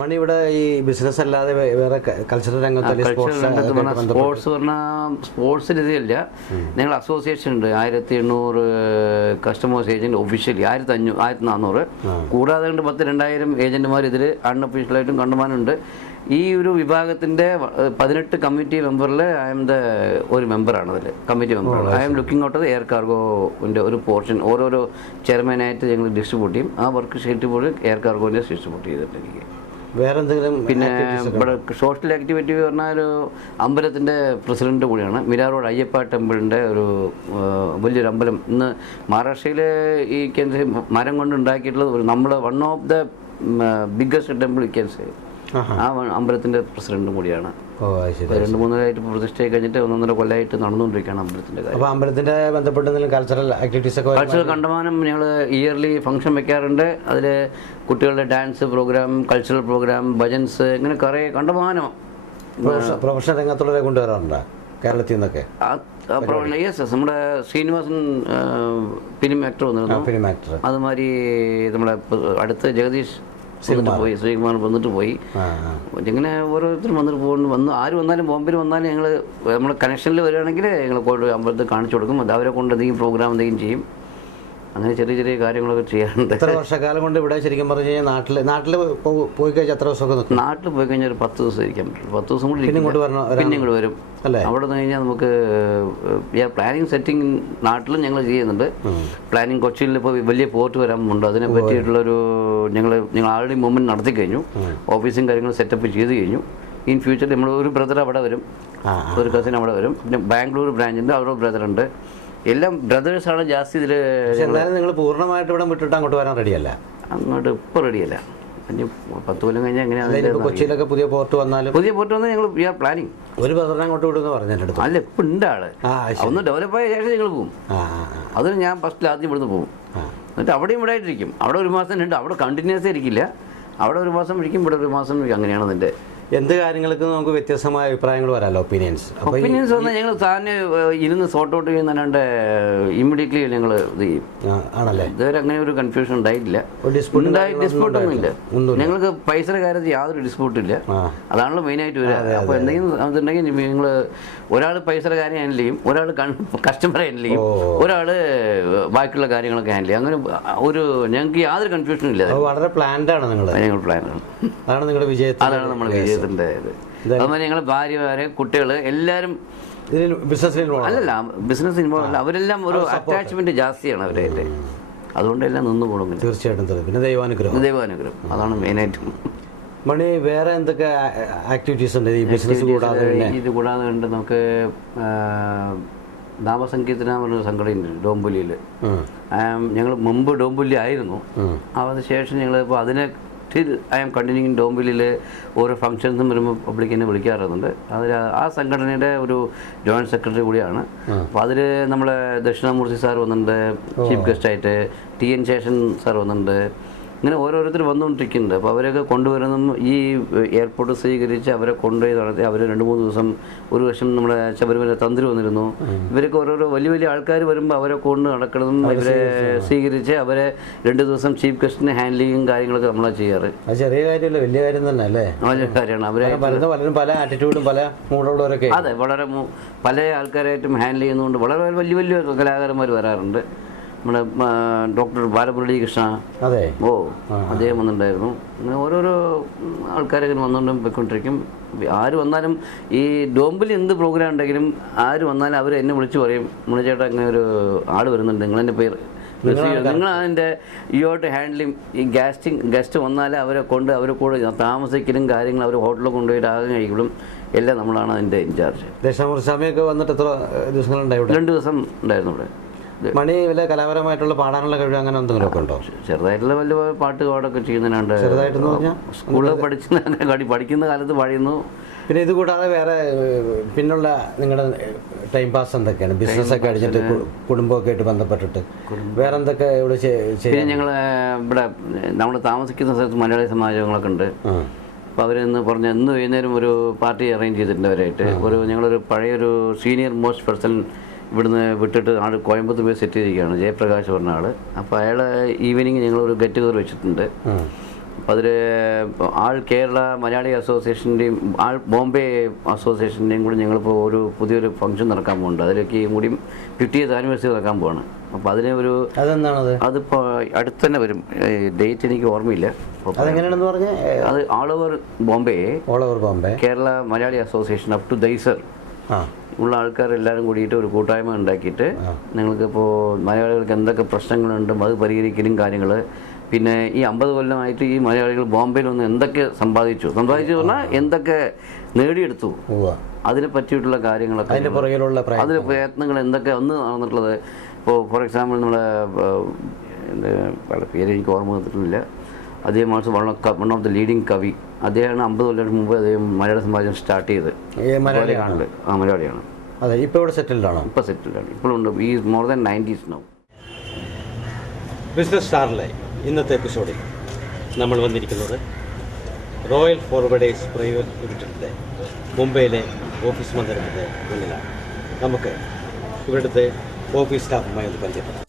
മണി ഇവിടെ ഈ ബിസിനസ് അല്ലാതെ വേറെ കൾച്ചറൽ രംഗത്ത് സ്പോർട്സ് പറഞ്ഞാൽ സ്പോർട്സ് രീതിയില്ല. ഞങ്ങൾ അസോസിയേഷൻ ഉണ്ട് 1800 കസ്റ്റമേഴ്സ് ഏജന്റ് ഒഫീഷ്യലി 1400 കൂടാതെ 10,000 ഏജന്റുമാർ ഇതിൽ അൺഒഫീഷ്യലായിട്ടും കണ്ടുമാനുണ്ട്. ഈ ഒരു വിഭാഗത്തിൻ്റെ 18 കമ്മിറ്റി മെമ്പറിൽ ഐ എം ഒരു മെമ്പറാണ്. അതിൽ കമ്മിറ്റി മെമ്പറാണ്. I am looking out air കാർഗോൻ്റെ ഒരു പോർഷൻ ഓരോരോ ചെയർമാനായിട്ട് ഞങ്ങൾ ഡിസ്ട്രിബ്യൂട്ട് ചെയ്യും. ആ വർക്ക് ഷീറ്റ് പോലും എയർ കാർഗോൻ്റെ ഡിസ്ട്രിബ്യൂട്ട് ചെയ്തിട്ട് എനിക്ക് വേറെ എന്തെങ്കിലും. പിന്നെ ഇവിടെ സോഷ്യൽ ആക്ടിവിറ്റി പറഞ്ഞാൽ ഒരു അമ്പലത്തിൻ്റെ പ്രസിഡന്റ് കൂടിയാണ്. മിരാർ റോഡ് അയ്യപ്പ ടെമ്പിളിൻ്റെ ഒരു വലിയൊരു അമ്പലം. ഇന്ന് മഹാരാഷ്ട്രയിൽ ഈ മരം കൊണ്ട് ഉണ്ടാക്കിയിട്ടുള്ളത് നമ്മൾ one of the biggest temple cans ആ അമ്പലത്തിൻ്റെ പ്രസിഡന്റും കൂടിയാണ്. 2-3 കൊല്ലമായിട്ട് പ്രതിഷ്ഠ കഴിഞ്ഞിട്ട് 1-1.5 കൊല്ലമായിട്ട് നടന്നുകൊണ്ടിരിക്കുകയാണ് അമ്പലത്തിൻ്റെ കാര്യം. അപ്പോൾ അമ്പലത്തിൻ്റെ ബന്ധപ്പെട്ട് കൾച്ചറൽ ആക്ടിവിറ്റീസ് ഒക്കെ കൾച്ചറൽ കണ്ടമാനം ഞങ്ങൾ ഇയർലി ഫംഗ്ഷൻ വെക്കാറുണ്ട്. അതിൽ കുട്ടികളുടെ dance programme, cultural programme, bhajans, ഇങ്ങനെ കുറേ കണ്ടമാനം പ്രൊഫഷണൽ രംഗത്തുള്ളവരെ കൊണ്ടുവരാറുണ്ട് കേരളത്തിൽ നിന്നൊക്കെ. യെസ്, നമ്മുടെ ശ്രീനിവാസൻ ഫിലിം ആക്ടർ വന്നിരുന്നു. അതുമാതിരി നമ്മുടെ അടുത്ത് ജഗദീഷ് ശ്രീകുമാർ വന്നിട്ട് പോയി. ഇങ്ങനെ ഓരോരുത്തരും വന്ന് ആര് വന്നാലും ബോംബെയിൽ വന്നാലും ഞങ്ങൾ നമ്മുടെ കണക്ഷനിൽ വരികയാണെങ്കിൽ ഞങ്ങൾ കൊണ്ട് അമ്പലത്തിൽ കാണിച്ചു കൊടുക്കും. അത് അവരെ കൊണ്ട് എന്തെങ്കിലും പ്രോഗ്രാം എന്തെങ്കിലും ചെയ്യും. അങ്ങനെ ചെറിയ ചെറിയ കാര്യങ്ങളൊക്കെ ചെയ്യാറുണ്ട്. എത്ര വർഷക്കാലം കൊണ്ട് ഇവിടെ ശരിക്കും പറഞ്ഞു കഴിഞ്ഞാൽ നാട്ടിൽ പോയി കഴിഞ്ഞാൽ എത്ര ദിവസമൊക്കെ നിൽക്കും? നാട്ടിൽ പോയി കഴിഞ്ഞാൽ ഒരു 10 ദിവസം ഇരിക്കാൻ പറ്റും. 10 ദിവസം കൂടി പിന്നെ ഇങ്ങോട്ട് വരും അല്ലേ. അവിടെ നിന്ന് കഴിഞ്ഞാൽ നമുക്ക് പ്ലാനിങ് സെറ്റിംഗ് നാട്ടിലും ഞങ്ങൾ ചെയ്യുന്നുണ്ട്. പ്ലാനിങ് കൊച്ചിയിൽ ഇപ്പോൾ വലിയ പോർട്ട് വരാനുണ്ട്. അതിനെ പറ്റിയിട്ടുള്ളൊരു ഞങ്ങൾ ആൾറെഡി മൂവ്മെൻറ്റ് നടത്തി കഴിഞ്ഞു. ഓഫീസും കാര്യങ്ങളും സെറ്റപ്പ് ചെയ്ത് കഴിഞ്ഞു. ഇൻ ഫ്യൂച്ചറിൽ നമ്മൾ ഒരു ബ്രദർ അവിടെ വരും, ഒരു കസിൻ അവിടെ വരും. പിന്നെ ബാംഗ്ലൂർ ബ്രാഞ്ചുണ്ട്, അവിടെ ബ്രദറുണ്ട്. എല്ലാം ബ്രദേഴ്സാണ് ജാസ്തി ഇതിൽ. എന്തായാലും നിങ്ങൾ പൂർണ്ണമായിട്ട് ഇവിടെ വിട്ടിട്ട് അങ്ങോട്ട് വരാൻ റെഡിയല്ല? അങ്ങോട്ട് ഇപ്പോൾ റെഡിയല്ല. 10 കൊല്ലം കഴിഞ്ഞാൽ എങ്ങനെയാണ്? കൊച്ചിയിലൊക്കെ പുതിയ പോർട്ട് വന്നാൽ ഞങ്ങൾ വി ആർ പ്ലാനിങ്. ഒരു ബ്രദറിനെ അങ്ങോട്ട് വിടുമെന്ന് പറഞ്ഞിട്ട് അല്ല, ഇപ്പം ഉണ്ട് ആള്. ഒന്ന് ഡെവലപ്പായ ശേഷം ഞങ്ങൾ പോകും. അതിന് ഞാൻ ഫസ്റ്റിൽ ആദ്യം ഇവിടുന്ന് പോകും. എന്നിട്ട് അവിടെയും ഇവിടെ ആയിട്ടിരിക്കും. അവിടെ ഒരു മാസം ഉണ്ട്. അവിടെ കണ്ടിന്യൂസ് ഇരിക്കില്ല. അവിടെ ഒരു മാസം ഇരിക്കും, ഇവിടെ ഒരു മാസം ഇരിക്കും. അങ്ങനെയാണ് അതിൻ്റെ. എന്ത് കാര്യങ്ങൾക്ക് നമുക്ക് വ്യത്യസ്തമായ അഭിപ്രായങ്ങൾ വരാമല്ലോ, ഒപ്പീനിയൻസ് വന്നാൽ ഞങ്ങൾ താനെ ഇരുന്ന് സോർട്ട് ഔട്ട് ചെയ്യുന്നതിനാണ്ട് ഇമ്മീഡിയറ്റ്ലി ഞങ്ങൾ ഇത് ചെയ്യും. ആണല്ലേ? ഇതുവരെ അങ്ങനെ ഒരു കൺഫ്യൂഷൻ ഉണ്ടായിട്ടില്ല. ഡിസ്പ്യൂട്ടൊന്നും ഇല്ല. ഞങ്ങൾക്ക് പൈസയുടെ കാര്യത്തിൽ യാതൊരു ഡിസ്പ്യൂട്ടും ഇല്ല. അതാണല്ലോ മെയിനായിട്ട് വരിക. അപ്പോൾ എന്തെങ്കിലും അതുണ്ടെങ്കിൽ നിങ്ങൾ ഒരാൾ പൈസയുടെ കാര്യം ഹാൻഡിൽ ചെയ്യും, ഒരാൾ കസ്റ്റമറെ ഹാൻഡിൽ ചെയ്യും, ഒരാൾ ബാക്കിയുള്ള കാര്യങ്ങളൊക്കെ ഹാൻഡിൽ ചെയ്യും. അങ്ങനെ ഞങ്ങൾക്ക് യാതൊരു കൺഫ്യൂഷനും ഇല്ല. വളരെ പ്ലാൻഡാണ് ഞങ്ങൾ പ്ലാനാണ്. അതാണ് നിങ്ങളുടെ വിജയത്തിൽ. അതാണ് നമ്മുടെ വിജയത്തിൻ്റെ ഇത്. അതുപോലെ ഞങ്ങൾ ഭാര്യമാരെ കുട്ടികൾ എല്ലാവരും അല്ലല്ല ബിസിനസ് ഇൻവോൾവ് അല്ല. അവരെല്ലാം ഒരു അറ്റാച്ച്മെന്റ് ജാസ്തിയാണ് അവരായിട്ട്. അതുകൊണ്ട് എല്ലാം നിന്ന് പോകും. തീർച്ചയായിട്ടും. പിന്നെ ദൈവാനുഗ്രഹം അതാണ് മെയിനായിട്ടും. മണി, വേറെ എന്തൊക്കെ ആക്ടിവിറ്റീസ് ഉണ്ട് ഈ ബിസിനസ് കൂടാതെ? ഇത് കൂടാതെ ഉണ്ട് നമുക്ക് നാമസങ്കീർത്തന ഒരു സംഘടനയുണ്ട് ഡോംബുലിയിൽ. ഞങ്ങൾ മുമ്പ് ഡോംബുലി ആയിരുന്നു. അതിനുശേഷം ഞങ്ങൾ ഇപ്പോൾ അതിനെ ഐ എം കണ്ടിന്യൂയിങ് ഡോംബിലിൽ ഓരോ ഫംഗ്ഷൻസും വരുമ്പോൾ പബ്ലിക്കിനെ വിളിക്കാറുണ്ട്. അതിൽ ആ സംഘടനയുടെ ഒരു ജോയിൻറ്റ് സെക്രട്ടറി കൂടിയാണ്. അപ്പോൾ അതിൽ നമ്മളെ ദക്ഷിണാമൂർത്തി സാർ വന്നിട്ടുണ്ട് ചീഫ് ഗസ്റ്റായിട്ട്, TN ശേഷൻ സാർ വന്നിട്ടുണ്ട്. ഇങ്ങനെ ഓരോരുത്തർ വന്നുകൊണ്ടിരിക്കുന്നുണ്ട്. അപ്പോൾ അവരൊക്കെ കൊണ്ടുവരുന്നതും ഈ എയർപോർട്ട് സ്വീകരിച്ച് അവരെ കൊണ്ടുപോയി നടത്തി. അവർ 2-3 ദിവസം, ഒരു വർഷം നമ്മുടെ ശബരിമല തന്ത്രി വന്നിരുന്നു. ഇവരൊക്കെ ഓരോരോ വലിയ വലിയ ആൾക്കാർ വരുമ്പോൾ അവരെ കൊണ്ട് നടക്കുന്നതും ഇവരെ സ്വീകരിച്ച് അവരെ 2 ദിവസം ചീഫ് ഗസ്റ്റിനെ ഹാൻഡിലിങ്ങും കാര്യങ്ങളൊക്കെ നമ്മളാണ് ചെയ്യാറ്. ചെറിയ കാര്യമല്ല, വലിയ കാര്യം തന്നെ അല്ലേ? വലിയ കാര്യമാണ്. അവരെ പല ആറ്റിറ്റ്യൂഡും പല മൂടുള്ളവരൊക്കെ. അതെ, വളരെ പല ആൾക്കാരായിട്ടും ഹാൻഡിൽ ചെയ്യുന്നതുകൊണ്ട് വളരെ വലിയ വലിയ കലാകാരന്മാർ വരാറുണ്ട്. നമ്മുടെ ഡോക്ടർ ബാലമുരളി കൃഷ്ണ, അദ്ദേഹം വന്നിട്ടുണ്ടായിരുന്നു. അങ്ങനെ ഓരോരോ ആൾക്കാരൊക്കെ വന്നുകൊണ്ടും പോയിക്കൊണ്ടിരിക്കും. ആര് വന്നാലും ഈ ഡോംബിൽ എന്ത് പ്രോഗ്രാം ഉണ്ടെങ്കിലും ആര് വന്നാലും അവർ എന്നെ വിളിച്ച് പറയും, മുണിച്ചേട്ടാ അങ്ങനെ ഒരു ആൾ വരുന്നുണ്ട്, നിങ്ങളെൻ്റെ പേര് നിങ്ങൾ അതിൻ്റെ യോട്ട് ഹാൻഡിലിങ്. ഈ ഗസ്റ്റ് വന്നാൽ അവരെ കൊണ്ട് അവരെ കൂടെ താമസിക്കലും കാര്യങ്ങളും അവർ ഹോട്ടലിൽ കൊണ്ടുപോയിട്ട് ആകെ കഴിക്കലും എല്ലാം നമ്മളാണ് അതിൻ്റെ ഇൻചാർജ്. ദക്ഷിണാമൂർത്തി വന്നിട്ട് എത്ര ദിവസങ്ങളുണ്ടായി? 2 ദിവസം ഉണ്ടായിരുന്നു ഇവിടെ. മണി വല്ല കലാപരമായിട്ടുള്ള പാടാനുള്ള കഴിവ് അങ്ങനെ എന്തെങ്കിലുമൊക്കെ ഉണ്ടോ? ചെറുതായിട്ടുള്ള വലിയ പാട്ട് പാടൊക്കെ ചെയ്യുന്നതിനുണ്ട്. ചെറുതായിട്ടെന്ന് പറഞ്ഞാൽ സ്കൂളിൽ പഠിക്കുന്ന കാലത്ത് പാടിയിരുന്നു. പിന്നെ ഇത് കൂടാതെ വേറെ പിന്നുള്ള നിങ്ങളുടെ ടൈം പാസ് എന്തൊക്കെയാണ്? ബിസിനസ്സൊക്കെ അടിച്ചിട്ട് കുടുംബമൊക്കെ ആയിട്ട് ബന്ധപ്പെട്ടിട്ട് വേറെ എന്തൊക്കെ ഇവിടെ പിന്നെ ഞങ്ങൾ ഇവിടെ നമ്മൾ താമസിക്കുന്ന സ്ഥലത്ത് മലയാളി സമാജങ്ങളൊക്കെ ഉണ്ട്. അപ്പോൾ അവരെന്ന് പറഞ്ഞാൽ ഇന്ന് വൈകുന്നേരം ഒരു പാർട്ടി അറേഞ്ച് ചെയ്തിട്ടുണ്ട് അവരായിട്ട്. ഞങ്ങളൊരു പഴയൊരു സീനിയർ മോസ്റ്റ് പേഴ്സൺ ഇവിടുന്ന് വിട്ടിട്ട് കോയമ്പത്തൂർ പോയി സെറ്റ് ചെയ്തിരിക്കുകയാണ്, ജയപ്രകാശ് പറഞ്ഞ ആൾ. അപ്പോൾ അയാൾ ഈവനിങ് ഞങ്ങളൊരു ഗെറ്റ് ടുഗദർ വെച്ചിട്ടുണ്ട്. അപ്പം അതിൽ ആൾ കേരള മലയാളി അസോസിയേഷൻ്റെയും ആൾ ബോംബെ അസോസിയേഷൻ്റെയും കൂടി ഞങ്ങളിപ്പോൾ ഒരു പുതിയൊരു ഫംഗ്ഷൻ നടക്കാൻ പോകുന്നുണ്ട്. അതിലേക്ക് കൂടി 50th ആനിവേഴ്സറി നടക്കാൻ പോവാണ്. അപ്പോൾ അതിനെ ഒരു അതിപ്പോൾ അടുത്ത് തന്നെ വരും. ഡേറ്റ് എനിക്ക് ഓർമ്മയില്ല. അതെങ്ങനെയാണെന്ന് പറഞ്ഞാൽ അത് all over Bombay Kerala Malayali association up to ദൈസർ ഉള്ള ആൾക്കാരെല്ലാവരും കൂടിയിട്ട് ഒരു കൂട്ടായ്മ ഉണ്ടാക്കിയിട്ട് നിങ്ങൾക്കിപ്പോൾ മലയാളികൾക്ക് എന്തൊക്കെ പ്രശ്നങ്ങളുണ്ട് അത് പരിഹരിക്കലും കാര്യങ്ങൾ. പിന്നെ ഈ 50 കൊല്ലമായിട്ട് ഈ മലയാളികൾ ബോംബെയിൽ ഒന്ന് എന്തൊക്കെ സമ്പാദിച്ചു പറഞ്ഞാൽ എന്തൊക്കെ നേടിയെടുത്തു, അതിനെ പറ്റിയിട്ടുള്ള കാര്യങ്ങളൊക്കെ, അതിലെ പ്രയത്നങ്ങൾ എന്തൊക്കെ ഒന്ന് നടന്നിട്ടുള്ളത്. ഇപ്പോൾ ഫോർ എക്സാമ്പിൾ നമ്മുടെ പേര് എനിക്ക് ഓർമ്മ വന്നിട്ടില്ല, അദ്ദേഹം also one of the leading കവി. അദ്ദേഹമാണ് 50 കൊല്ലം മുമ്പ് അദ്ദേഹം മലയാള സമാജം സ്റ്റാർട്ട് ചെയ്ത്. മലയാളിയാണ്. ഇപ്പോൾ സെറ്റിൽഡാണ്. ഇപ്പോഴുണ്ട്. ഈ more than 90s now. Business സ്റ്റാറിലെ ഇന്നത്തെ എപ്പിസോഡിൽ നമ്മൾ വന്നിരിക്കുന്നത് റോയൽ ഫോർവേഡേഴ്സ് പ്രൈവറ്റ് ലിമിറ്റഡിൻ്റെ മുംബൈയിലെ ഓഫീസ് മന്ദിരത്തിൻ്റെ മുന്നിലാണ്. നമുക്ക് ഇവിടുത്തെ ഓഫീസ് സ്റ്റാഫുമായി ഒന്ന് പരിചയപ്പെടാം.